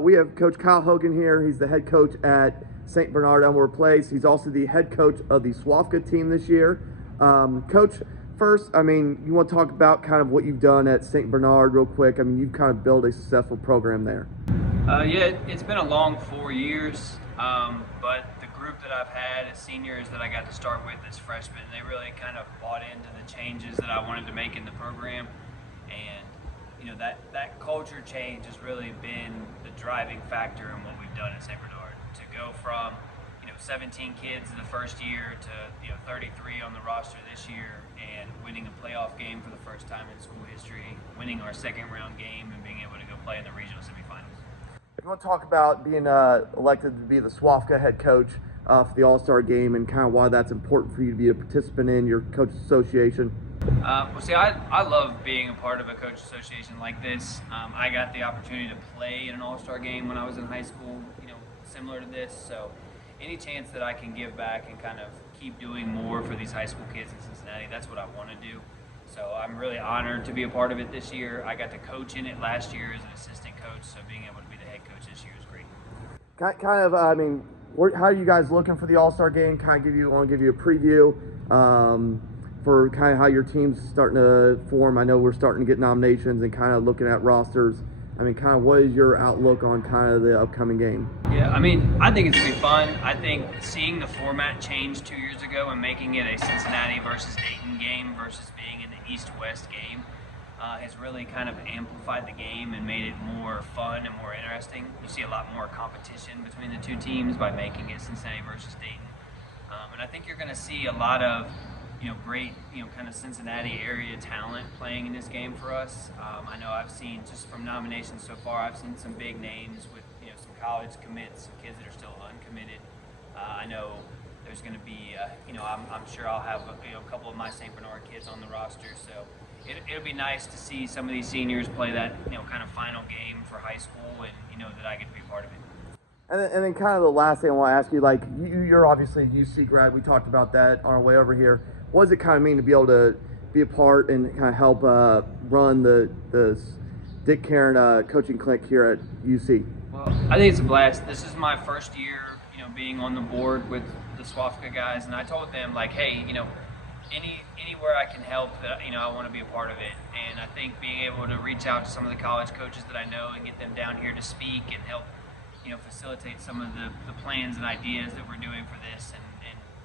We have Coach Kyle Hogan here. He's the head coach at St. Bernard-Elwood Place. He's also the head coach of the SWOFCA team this year. Coach, first, you want to talk about kind of what you've done at St. Bernard real quick. You've kind of built a successful program there. Yeah, it's been a long 4 years, but the group that I've had as seniors that I got to start with as freshmen, they really kind of bought into the changes that I wanted to make in the program. And that culture change has really been the driving factor in what we've done at St. Bernard. To go from 17 kids in the first year to 33 on the roster this year, and winning a playoff game for the first time in school history, winning our second round game, and being able to go play in the regional semifinals. If you want to talk about being elected to be the SWOFCA head coach for the All-Star game and kind of why that's important for you to be a participant in your coaches association. Well, see, I love being a part of a coach association like this. I got the opportunity to play in an all-star game when I was in high school, similar to this. So any chance that I can give back and kind of keep doing more for these high school kids in Cincinnati, that's what I want to do. So I'm really honored to be a part of it this year. I got to coach in it last year as an assistant coach, so being able to be the head coach this year is great. How are you guys looking for the All-Star game? Want to give you a preview for kind of how your team's starting to form. I know we're starting to get nominations and kind of looking at rosters. What is your outlook on kind of the upcoming game? Yeah, I think it's going to be fun. I think seeing the format change 2 years ago and making it a Cincinnati versus Dayton game versus being an East-West game has really kind of amplified the game and made it more fun and more interesting. You see a lot more competition between the two teams by making it Cincinnati versus Dayton. And I think you're going to see a lot of great, kind of Cincinnati area talent playing in this game for us. I know I've seen, just from nominations so far, I've seen some big names with, some college commits, some kids that are still uncommitted. I know there's going to be, I'm sure I'll have, a couple of my St. Bernard kids on the roster. So it'll be nice to see some of these seniors play that, kind of final game for high school, and, that I get to be part of it. And then kind of the last thing I want to ask you, you're obviously a UC grad. We talked about that on our way over here. What does it kind of mean to be able to be a part and kind of help run the Dick Kerin coaching clinic here at UC? Well, I think it's a blast. This is my first year, being on the board with the SWOFCA guys, and I told them, hey, anywhere I can help, that I want to be a part of it. And I think being able to reach out to some of the college coaches that I know and get them down here to speak and help, facilitate some of the plans and ideas that we're doing for this, and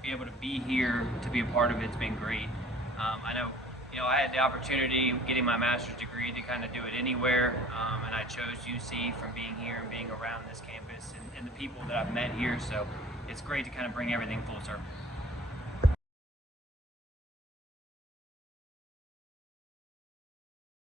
be able to be here to be a part of it's been great. I know, I had the opportunity getting my master's degree to kind of do it anywhere, and I chose UC from being here and being around this campus and the people that I've met here. So it's great to kind of bring everything full circle.